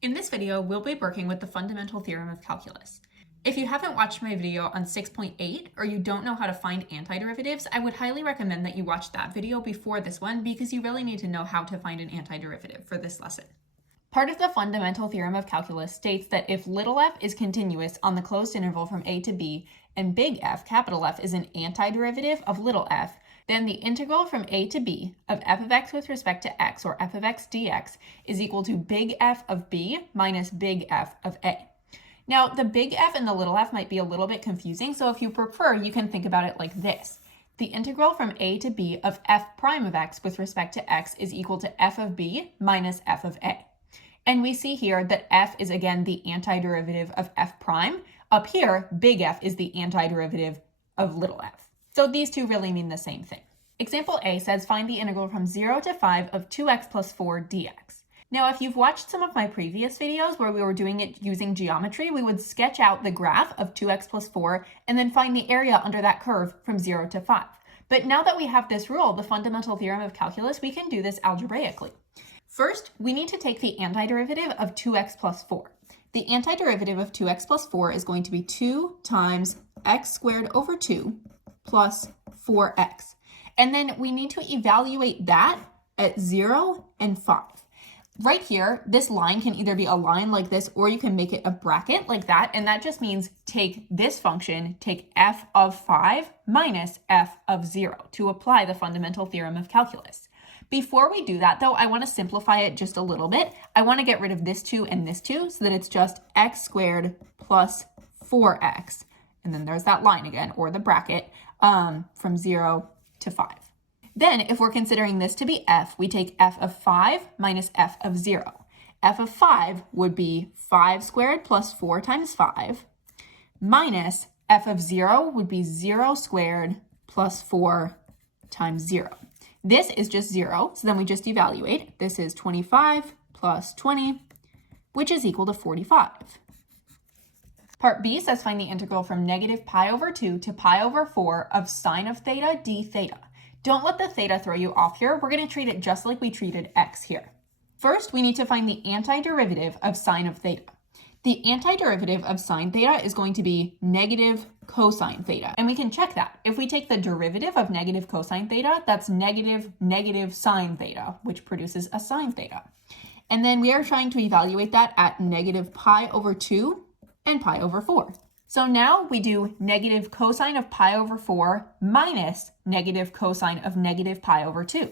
In this video, we'll be working with the Fundamental Theorem of Calculus. If you haven't watched my video on 6.8 or you don't know how to find antiderivatives, I would highly recommend that you watch that video before this one because you really need to know how to find an antiderivative for this lesson. Part of the Fundamental Theorem of Calculus states that if little f is continuous on the closed interval from a to b and big F, capital F, is an antiderivative of little f, then the integral from a to b of f of x with respect to x, or f of x dx, is equal to big F of b minus big F of a. Now, the big F and the little f might be a little bit confusing, so if you prefer, you can think about it like this. The integral from a to b of f prime of x with respect to x is equal to f of b minus f of a. And we see here that f is again the antiderivative of f prime. Up here, big F is the antiderivative of little f. So these two really mean the same thing. Example A says find the integral from 0 to 5 of 2x plus 4 dx. Now, if you've watched some of my previous videos where we were doing it using geometry, we would sketch out the graph of 2x plus 4 and then find the area under that curve from 0 to 5. But now that we have this rule, the Fundamental Theorem of Calculus, we can do this algebraically. First, we need to take the antiderivative of 2x plus 4. The antiderivative of 2x plus 4 is going to be 2 times x squared over 2 plus 4x. And then we need to evaluate that at 0 and 5. Right here, this line can either be a line like this, or you can make it a bracket like that. And that just means take this function, take f of 5 minus f of 0 to apply the Fundamental Theorem of Calculus. Before we do that, though, I want to simplify it just a little bit. I want to get rid of this 2 and this 2 so that it's just x squared plus 4x. And then there's that line again, or the bracket, from 0 to 5. Then, if we're considering this to be f, we take f of 5 minus f of 0. F of 5 would be 5 squared plus 4 times 5, minus f of 0 would be 0 squared plus 4 times 0. This is just 0, so then we just evaluate. This is 25 plus 20, which is equal to 45. Part B says find the integral from negative pi over 2 to pi over 4 of sine of theta d theta. Don't let the theta throw you off here. We're going to treat it just like we treated x here. First, we need to find the antiderivative of sine of theta. The antiderivative of sine theta is going to be negative cosine theta. And we can check that. If we take the derivative of negative cosine theta, that's negative sine theta, which produces a sine theta. And then we are trying to evaluate that at negative pi over 2 and pi over 4. So now we do negative cosine of pi over 4 minus negative cosine of negative pi over 2.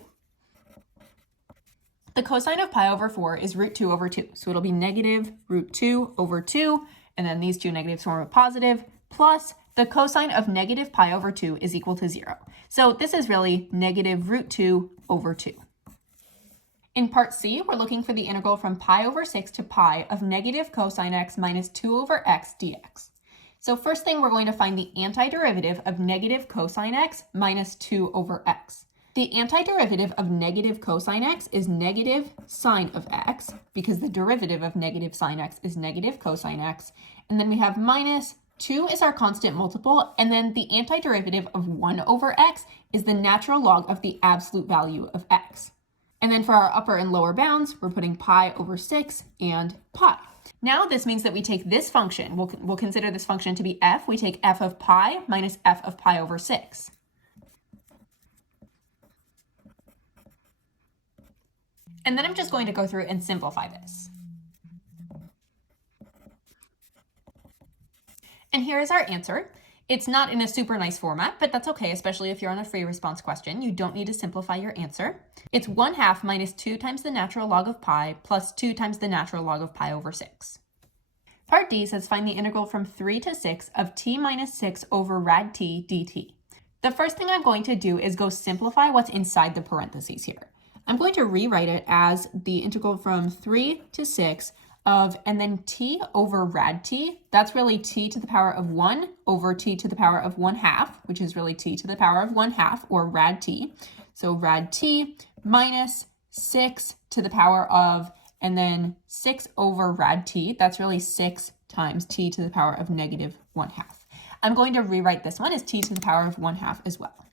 The cosine of pi over 4 is root 2 over 2. So it'll be negative root 2 over 2, and then these two negatives form a positive, plus the cosine of negative pi over 2 is equal to 0. So this is really negative root 2 over 2. In part C, we're looking for the integral from pi over 6 to pi of negative cosine x minus 2 over x dx. So first thing, we're going to find the antiderivative of negative cosine x minus 2 over x. The antiderivative of negative cosine x is negative sine of x, because the derivative of negative sine x is negative cosine x. And then we have minus 2 is our constant multiple, and then the antiderivative of 1 over x is the natural log of the absolute value of x. And then for our upper and lower bounds, we're putting pi over 6 and pi. Now this means that we take this function, we'll consider this function to be f, we take f of pi minus f of pi over 6. And then I'm just going to go through and simplify this. And here is our answer. It's not in a super nice format, but that's okay, especially if you're on a free response question. You don't need to simplify your answer. It's 1/2 minus 2 times the natural log of pi plus 2 times the natural log of pi over 6. Part D says find the integral from 3 to 6 of t minus 6 over rad t dt. The first thing I'm going to do is go simplify what's inside the parentheses here. I'm going to rewrite it as the integral from 3 to 6 of, and then t over rad t, that's really t to the power of 1 over t to the power of 1/2, which is really t to the power of 1/2, or rad t. So rad t minus 6 to the power of, and then 6 over rad t, that's really 6 times t to the power of negative 1/2. I'm going to rewrite this one as t to the power of 1/2 as well.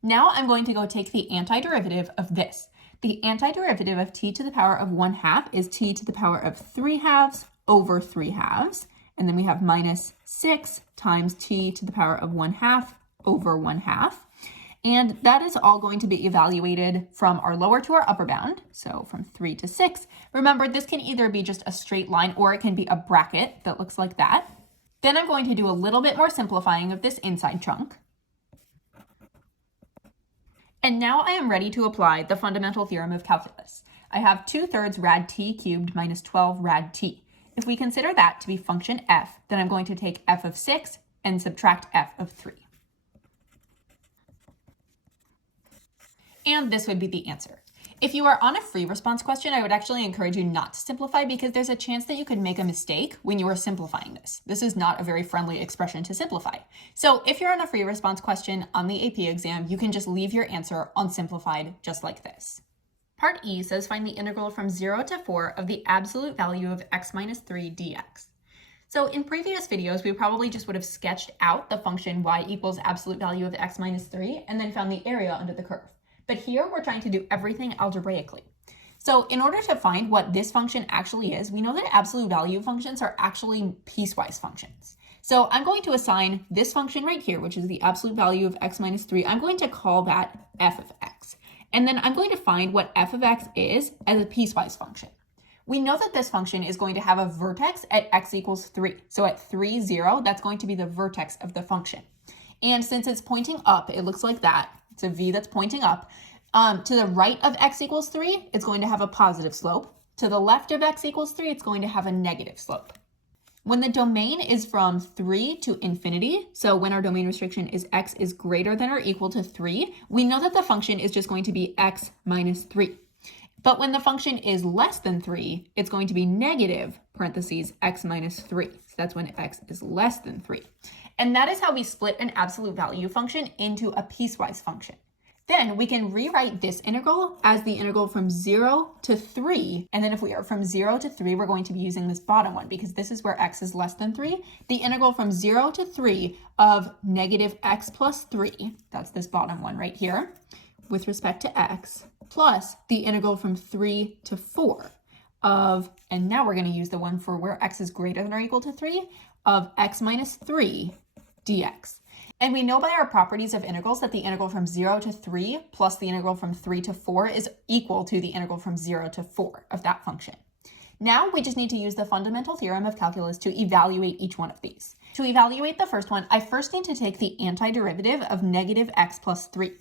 Now I'm going to go take the antiderivative of this. The antiderivative of t to the power of 1/2 is t to the power of 3/2 over 3/2. And then we have minus 6 times t to the power of 1/2 over 1/2. And that is all going to be evaluated from our lower to our upper bound. So from 3 to 6. Remember, this can either be just a straight line or it can be a bracket that looks like that. Then I'm going to do a little bit more simplifying of this inside chunk. And now I am ready to apply the fundamental theorem of calculus. I have 2/3 rad t cubed minus 12 rad t. If we consider that to be function f, then I'm going to take f of 6 and subtract f of 3. And this would be the answer. If you are on a free response question, I would actually encourage you not to simplify because there's a chance that you could make a mistake when you are simplifying this. This is not a very friendly expression to simplify. So if you're on a free response question on the AP exam, you can just leave your answer unsimplified just like this. Part E says find the integral from 0 to 4 of the absolute value of x minus 3 dx. So in previous videos, we probably just would have sketched out the function y equals absolute value of x minus 3 and then found the area under the curve. But here we're trying to do everything algebraically. So in order to find what this function actually is, we know that absolute value functions are actually piecewise functions. So I'm going to assign this function right here, which is the absolute value of x minus 3. I'm going to call that f of x. And then I'm going to find what f of x is as a piecewise function. We know that this function is going to have a vertex at x equals 3. So at 3, 0, that's going to be the vertex of the function. And since it's pointing up, it looks like that. It's a v that's pointing up. To the right of x equals 3, it's going to have a positive slope. To the left of x equals 3, it's going to have a negative slope. When the domain is from 3 to infinity, so when our domain restriction is x is greater than or equal to 3, we know that the function is just going to be x minus 3. But when the function is less than 3, it's going to be negative, parentheses, x minus 3. So that's when x is less than 3. And that is how we split an absolute value function into a piecewise function. Then we can rewrite this integral as the integral from 0 to 3. And then if we are from 0 to 3, we're going to be using this bottom one because this is where x is less than 3. The integral from 0 to 3 of negative x plus 3, that's this bottom one right here, with respect to x, plus the integral from 3 to 4 of, and now we're going to use the one for where x is greater than or equal to 3, of x minus 3 dx. And we know by our properties of integrals that the integral from 0 to 3 plus the integral from 3 to 4 is equal to the integral from 0 to 4 of that function. Now we just need to use the fundamental theorem of calculus to evaluate each one of these. To evaluate the first one, I first need to take the antiderivative of negative x plus 3.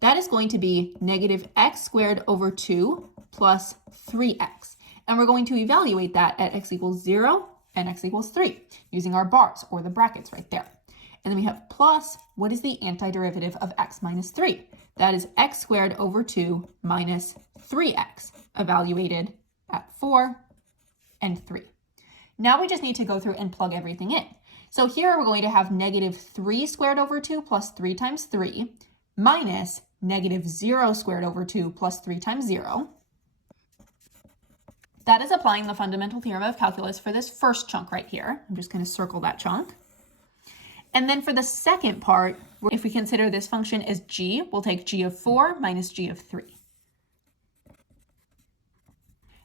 That is going to be negative x squared over 2 plus 3x. And we're going to evaluate that at x equals 0 and x equals 3 using our bars or the brackets right there. And then we have plus, what is the antiderivative of x minus 3? That is x squared over 2 minus 3x, evaluated at 4 and 3. Now we just need to go through and plug everything in. So here we're going to have negative 3 squared over 2 plus 3 times 3 minus negative 0 squared over 2 plus 3 times 0. That is applying the fundamental theorem of calculus for this first chunk right here. I'm just going to circle that chunk. And then for the second part, if we consider this function as g, we'll take g of 4 minus g of 3.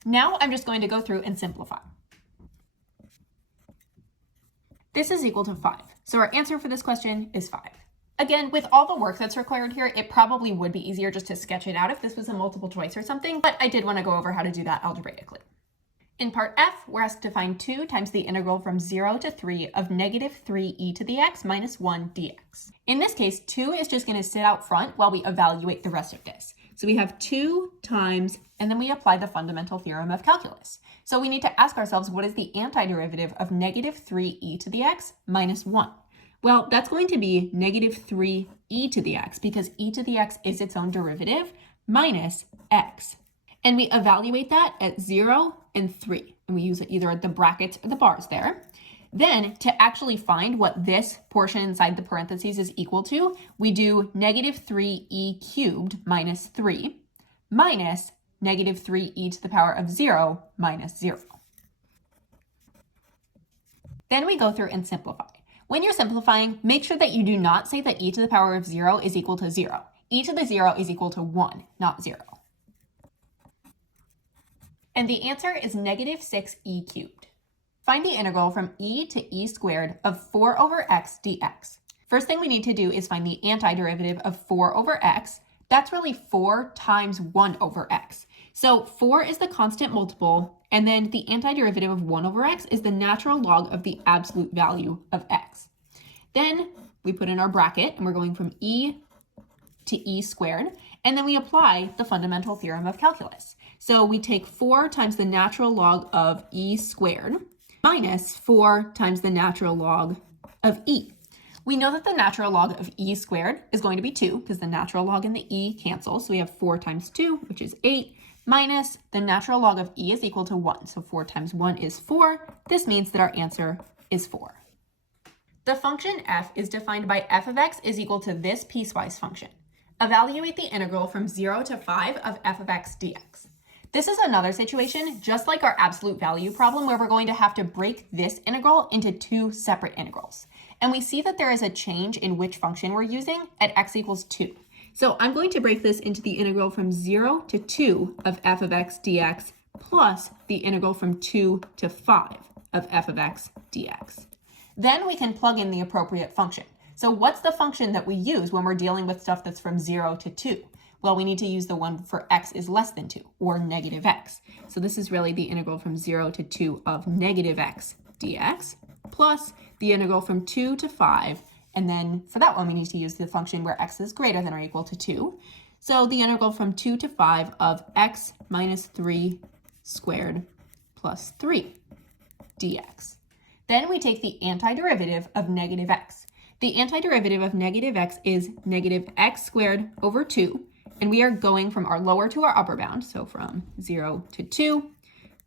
Now I'm just going to go through and simplify. This is equal to 5. So our answer for this question is 5. Again, with all the work that's required here, it probably would be easier just to sketch it out if this was a multiple choice or something, but I did want to go over how to do that algebraically. In part F, we're asked to find 2 times the integral from 0 to 3 of negative 3e to the x minus 1 dx. In this case, 2 is just going to sit out front while we evaluate the rest of this. So we have 2 times, and then we apply the fundamental theorem of calculus. So we need to ask ourselves, what is the antiderivative of negative 3e to the x minus 1? Well, that's going to be negative 3e to the x because e to the x is its own derivative minus x. And we evaluate that at 0 and 3. And we use either the brackets or the bars there. Then to actually find what this portion inside the parentheses is equal to, we do negative 3e cubed minus 3 minus negative 3e to the power of 0 minus 0. Then we go through and simplify. When you're simplifying, make sure that you do not say that e to the power of 0 is equal to 0. E to the 0 is equal to 1, not 0. And the answer is negative 6e cubed. Find the integral from e to e squared of 4 over x dx. First thing we need to do is find the antiderivative of 4 over x. That's really 4 times 1 over x. So 4 is the constant multiple, and then the antiderivative of 1 over x is the natural log of the absolute value of x. Then we put in our bracket, and we're going from e to e squared, and then we apply the fundamental theorem of calculus. So we take 4 times the natural log of e squared minus 4 times the natural log of e. We know that the natural log of e squared is going to be 2 because the natural log and the e cancel. So we have 4 times 2, which is 8, minus the natural log of e is equal to 1. So 4 times 1 is 4. This means that our answer is 4. The function f is defined by f of x is equal to this piecewise function. Evaluate the integral from 0 to 5 of f of x dx. This is another situation, just like our absolute value problem, where we're going to have to break this integral into 2 separate integrals. And we see that there is a change in which function we're using at x equals 2. So I'm going to break this into the integral from 0 to 2 of f of x dx plus the integral from 2 to 5 of f of x dx. Then we can plug in the appropriate function. So what's the function that we use when we're dealing with stuff that's from 0 to 2? Well, we need to use the one for x is less than 2, or negative x. So this is really the integral from 0 to 2 of negative x dx, plus the integral from 2 to 5, and then for that one we need to use the function where x is greater than or equal to 2. So the integral from 2 to 5 of x minus 3 squared plus 3 dx. Then we take the antiderivative of negative x. The antiderivative of negative x is negative x squared over 2, and we are going from our lower to our upper bound, so from 0 to 2,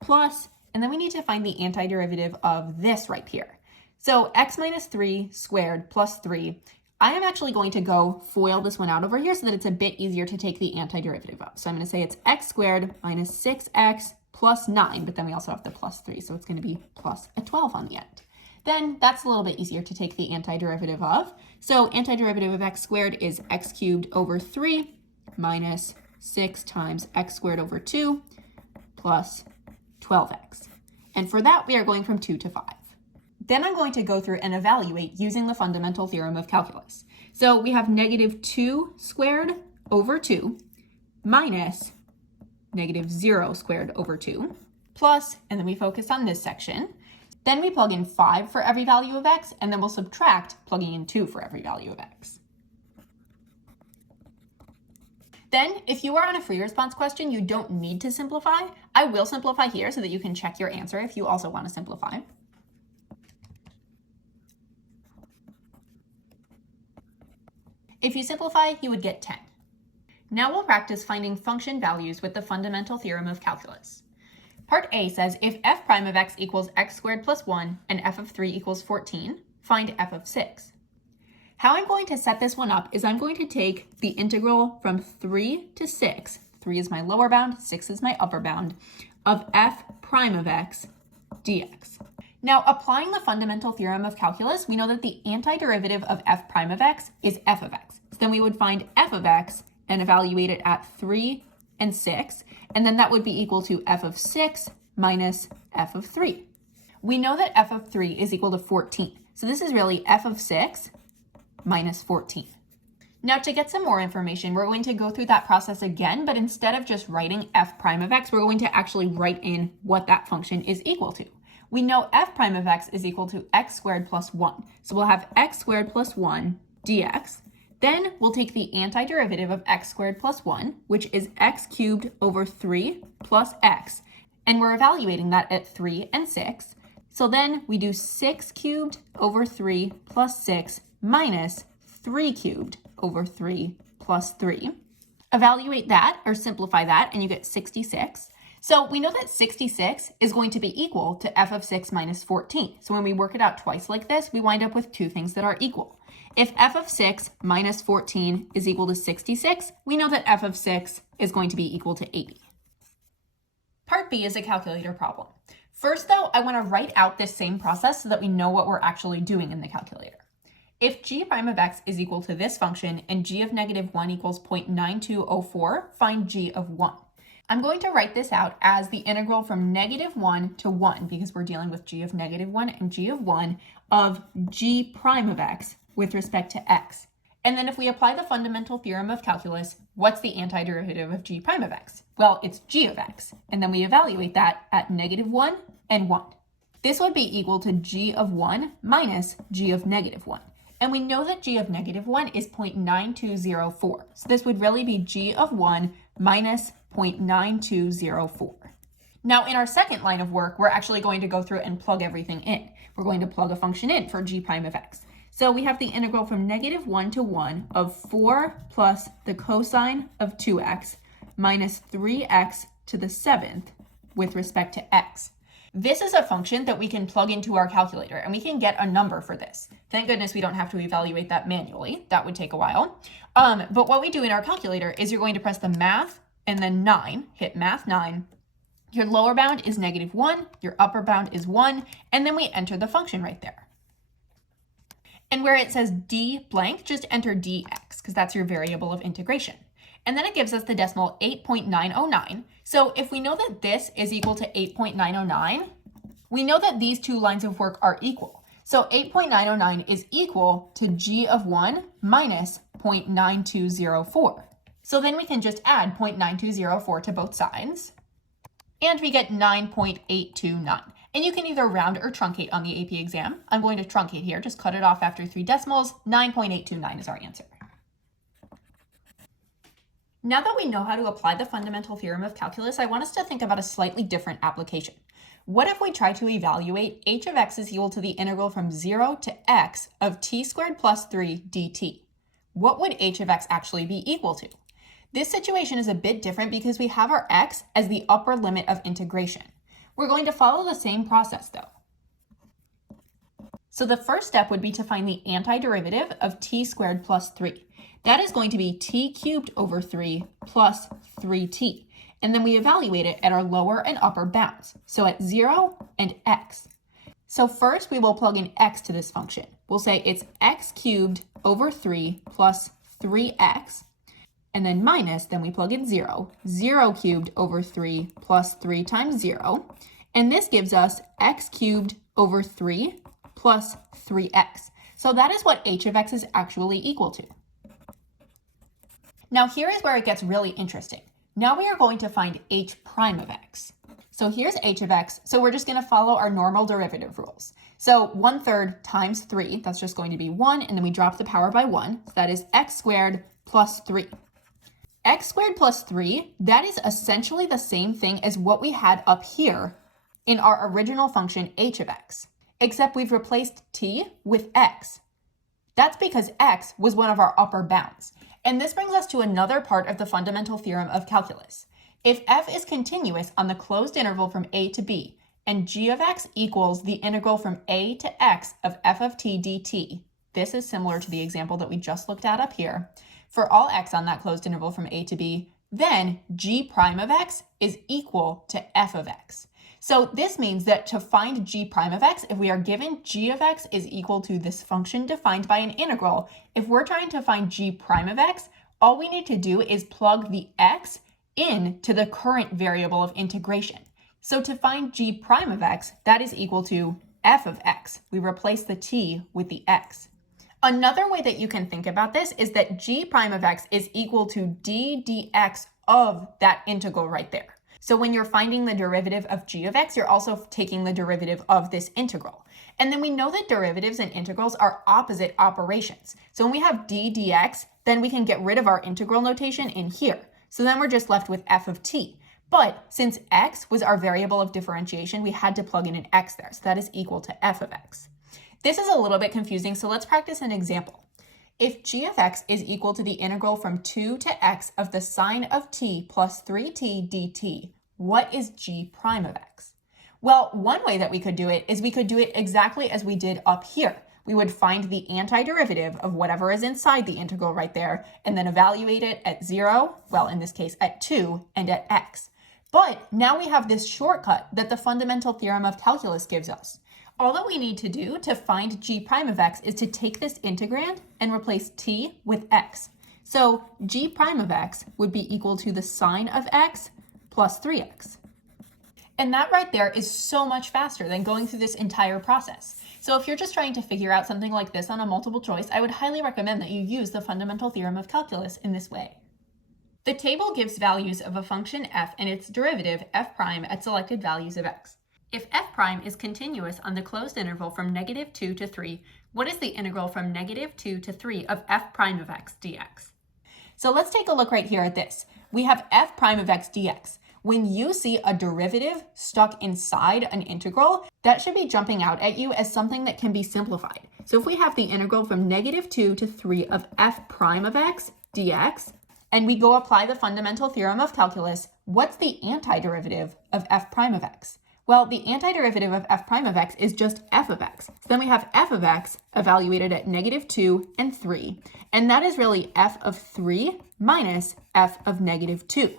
plus, and then we need to find the antiderivative of this right here. So x minus 3 squared plus 3, I am actually going to go FOIL this one out over here so that it's a bit easier to take the antiderivative of. So I'm going to say it's x squared minus 6x plus 9, but then we also have the plus 3, so it's going to be plus a 12 on the end. Then that's a little bit easier to take the antiderivative of. So antiderivative of x squared is x cubed over 3 minus 6 times x squared over 2 plus 12x. And for that, we are going from 2 to 5. Then I'm going to go through and evaluate using the fundamental theorem of calculus. So we have negative 2 squared over 2 minus negative 0 squared over 2 plus, and then we focus on this section. Then we plug in 5 for every value of x, and then we'll subtract plugging in 2 for every value of x. Then, if you are on a free response question, you don't need to simplify. I will simplify here so that you can check your answer if you also want to simplify. If you simplify, you would get 10. Now we'll practice finding function values with the fundamental theorem of calculus. Part A says if f prime of x equals x squared plus 1 and f of 3 equals 14, find f of 6. How I'm going to set this one up is I'm going to take the integral from 3 to 6, 3 is my lower bound, 6 is my upper bound, of f prime of x dx. Now, applying the fundamental theorem of calculus, we know that the antiderivative of f prime of x is f of x. So then we would find f of x and evaluate it at 3 and 6, and then that would be equal to f of 6 minus f of 3. We know that f of 3 is equal to 14, so this is really f of 6 minus 14. Now to get some more information, we're going to go through that process again, but instead of just writing f prime of x, we're going to actually write in what that function is equal to. We know f prime of x is equal to x squared plus 1, so we'll have x squared plus 1 dx. Then we'll take the antiderivative of x squared plus 1, which is x cubed over 3 plus x, and we're evaluating that at 3 and 6. So then we do 6 cubed over 3 plus 6 minus 3 cubed over 3 plus 3. Evaluate that, or simplify that, and you get 66. So we know that 66 is going to be equal to f of 6 minus 14. So when we work it out twice like this, we wind up with two things that are equal. If f of 6 minus 14 is equal to 66, we know that f of 6 is going to be equal to 80. Part B is a calculator problem. First, though, I want to write out this same process so that we know what we're actually doing in the calculator. If g prime of x is equal to this function and g of negative 1 equals 0.9204, find g of 1. I'm going to write this out as the integral from -1 to 1, because we're dealing with g of -1 and g of 1 of g prime of x with respect to x. And then if we apply the fundamental theorem of calculus, what's the antiderivative of g prime of x? Well, it's g of x. And then we evaluate that at -1 and 1. This would be equal to g of 1 minus g of -1. And we know that g of -1 is 0.9204. So this would really be g of 1 minus 0.9204. Now in our second line of work, we're actually going to go through and plug everything in. We're going to plug a function in for g prime of x. So we have the integral from -1 to 1 of 4 plus the cosine of 2x minus 3x to the 7th with respect to x. This is a function that we can plug into our calculator, and we can get a number for this. Thank goodness we don't have to evaluate that manually. That would take a while. But what we do in our calculator is you're going to press the math and then 9, hit math 9. Your lower bound is -1, your upper bound is 1, and then we enter the function right there. And where it says d blank, just enter dx, because that's your variable of integration. And then it gives us the decimal 8.909. So if we know that this is equal to 8.909, we know that these two lines of work are equal. So 8.909 is equal to g of 1 minus 0.9204. So then we can just add 0.9204 to both sides, and we get 9.829. And you can either round or truncate on the AP exam. I'm going to truncate here, just cut it off after 3 decimals. 9.829 is our answer. Now that we know how to apply the fundamental theorem of calculus, I want us to think about a slightly different application. What if we try to evaluate h of x is equal to the integral from 0 to x of t squared plus 3 dt? What would h of x actually be equal to? This situation is a bit different because we have our x as the upper limit of integration. We're going to follow the same process though. So the first step would be to find the antiderivative of t squared plus 3. That is going to be t cubed over 3 plus 3t. And then we evaluate it at our lower and upper bounds. So at 0 and x. So first we will plug in x to this function. We'll say it's x cubed over 3 plus 3x. And then minus, then we plug in 0. 0 cubed over 3 plus 3 times 0. And this gives us x cubed over 3 plus 3x. So that is what h of x is actually equal to. Now here is where it gets really interesting. Now we are going to find h prime of x. So here's h of x. So we're just going to follow our normal derivative rules. So 1/3 times 3, that's just going to be 1, and then we drop the power by 1. So that is x squared plus 3. X squared plus 3, that is essentially the same thing as what we had up here in our original function h of x, except we've replaced t with x. That's because x was one of our upper bounds. And this brings us to another part of the fundamental theorem of calculus. If f is continuous on the closed interval from a to b, and g of x equals the integral from a to x of f of t dt, this is similar to the example that we just looked at up here, for all x on that closed interval from a to b, then g prime of x is equal to f of x. So this means that to find g prime of x, if we are given g of x is equal to this function defined by an integral, if we're trying to find g prime of x, all we need to do is plug the x into the current variable of integration. So to find g prime of x, that is equal to f of x. We replace the t with the x. Another way that you can think about this is that g prime of x is equal to d dx of that integral right there. So when you're finding the derivative of g of x, you're also taking the derivative of this integral. And then we know that derivatives and integrals are opposite operations. So when we have d dx, then we can get rid of our integral notation in here. So then we're just left with f of t. But since x was our variable of differentiation, we had to plug in an x there. So that is equal to f of x. This is a little bit confusing, so let's practice an example. If g of x is equal to the integral from 2 to x of the sine of t plus 3t dt, what is g prime of x? Well, one way that we could do it is we could do it exactly as we did up here. We would find the antiderivative of whatever is inside the integral right there, and then evaluate it at 0, well, in this case at 2, and at x. But now we have this shortcut that the fundamental theorem of calculus gives us. All that we need to do to find g prime of x is to take this integrand and replace t with x. So g prime of x would be equal to the sine of x plus 3x. And that right there is so much faster than going through this entire process. So if you're just trying to figure out something like this on a multiple choice, I would highly recommend that you use the fundamental theorem of calculus in this way. The table gives values of a function f and its derivative f prime at selected values of x. If f prime is continuous on the closed interval from -2 to 3, what is the integral from -2 to 3 of f prime of x dx? So let's take a look right here at this. We have f prime of x dx. When you see a derivative stuck inside an integral, that should be jumping out at you as something that can be simplified. So if we have the integral from -2 to 3 of f prime of x dx, and we go apply the fundamental theorem of calculus, what's the antiderivative of f prime of x? Well, the antiderivative of f prime of x is just f of x. So then we have f of x evaluated at -2 and 3, and that is really f of 3 minus f of -2.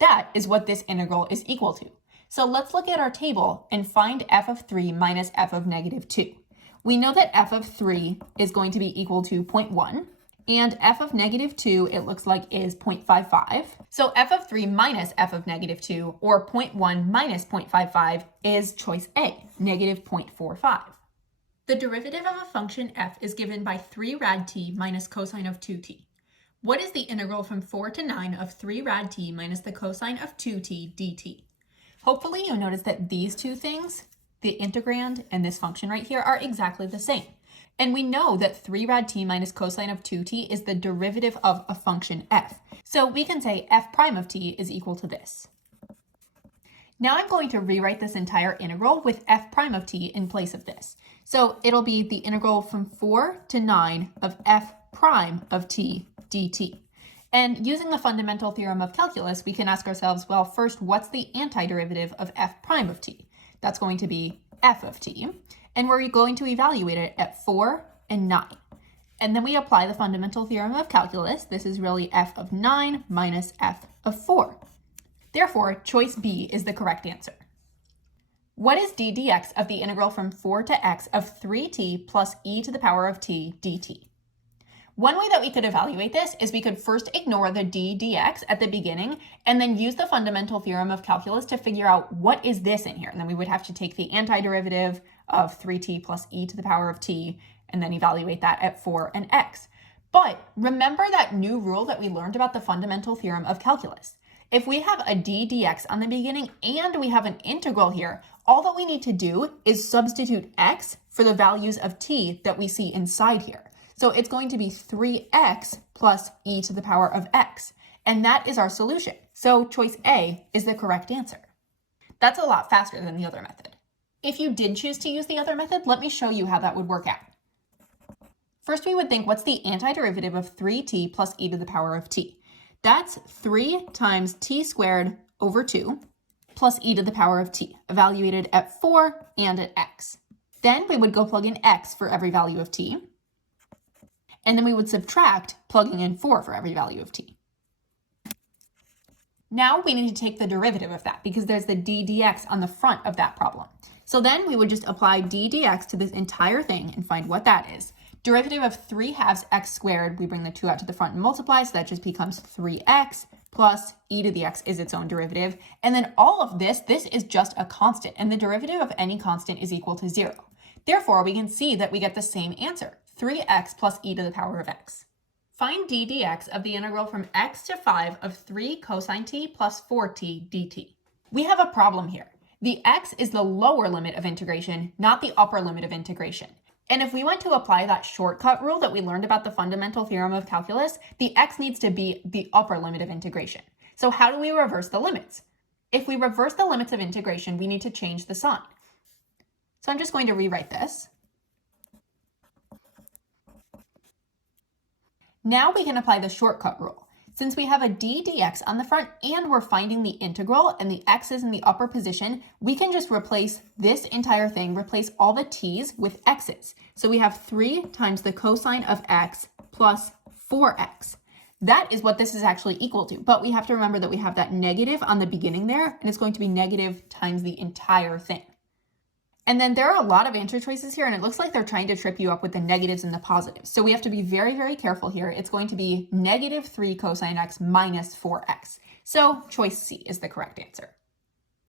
That is what this integral is equal to. So let's look at our table and find f of 3 minus f of -2. We know that f of 3 is going to be equal to 0.1, and f of -2, it looks like, is 0.55. So f of 3 minus f of -2, or 0.1 minus 0.55, is choice A, -0.45. The derivative of a function f is given by 3 rad t minus cosine of 2t. What is the integral from 4 to 9 of 3 rad t minus the cosine of 2t dt? Hopefully you notice that these two things, the integrand and this function right here, are exactly the same. And we know that 3 rad t minus cosine of 2t is the derivative of a function f. So we can say f prime of t is equal to this. Now I'm going to rewrite this entire integral with f prime of t in place of this. So it'll be the integral from 4 to 9 of f prime of t dt. And using the fundamental theorem of calculus, we can ask ourselves, well, first, what's the antiderivative of f prime of t? That's going to be f of t. And we're going to evaluate it at 4 and 9. And then we apply the fundamental theorem of calculus. This is really f of 9 minus f of 4. Therefore, choice B is the correct answer. What is d dx of the integral from 4 to x of 3t plus e to the power of t dt? One way that we could evaluate this is we could first ignore the d dx at the beginning and then use the fundamental theorem of calculus to figure out what is this in here. And then we would have to take the antiderivative of 3t plus e to the power of t and then evaluate that at 4 and x. But remember that new rule that we learned about the fundamental theorem of calculus. If we have a d dx on the beginning and we have an integral here, all that we need to do is substitute x for the values of t that we see inside here. So it's going to be 3x plus e to the power of x. And that is our solution. So choice A is the correct answer. That's a lot faster than the other method. If you did choose to use the other method, let me show you how that would work out. First, we would think, what's the antiderivative of 3t plus e to the power of t? That's 3 times t squared over 2 plus e to the power of t, evaluated at 4 and at x. Then we would go plug in x for every value of t. And then we would subtract, plugging in 4 for every value of t. Now we need to take the derivative of that because there's the d dx on the front of that problem. So then we would just apply d dx to this entire thing and find what that is. Derivative of 3/2 x squared, we bring the 2 out to the front and multiply, so that just becomes 3x plus e to the x is its own derivative. And then all of this is just a constant, and the derivative of any constant is equal to 0. Therefore, we can see that we get the same answer, 3x plus e to the power of x. Find d dx of the integral from x to 5 of 3 cosine t plus 4t dt. We have a problem here. The x is the lower limit of integration, not the upper limit of integration. And if we want to apply that shortcut rule that we learned about the fundamental theorem of calculus, the x needs to be the upper limit of integration. So how do we reverse the limits? If we reverse the limits of integration, we need to change the sign. So I'm just going to rewrite this. Now we can apply the shortcut rule. Since we have a d dx on the front and we're finding the integral and the x is in the upper position, we can just replace this entire thing, replace all the t's with x's. So we have 3 times the cosine of x plus 4x. That is what this is actually equal to, but we have to remember that we have that negative on the beginning there, and it's going to be negative times the entire thing. And then there are a lot of answer choices here, and it looks like they're trying to trip you up with the negatives and the positives. So we have to be very, very careful here. It's going to be -3 cosine x minus 4x. So choice C is the correct answer.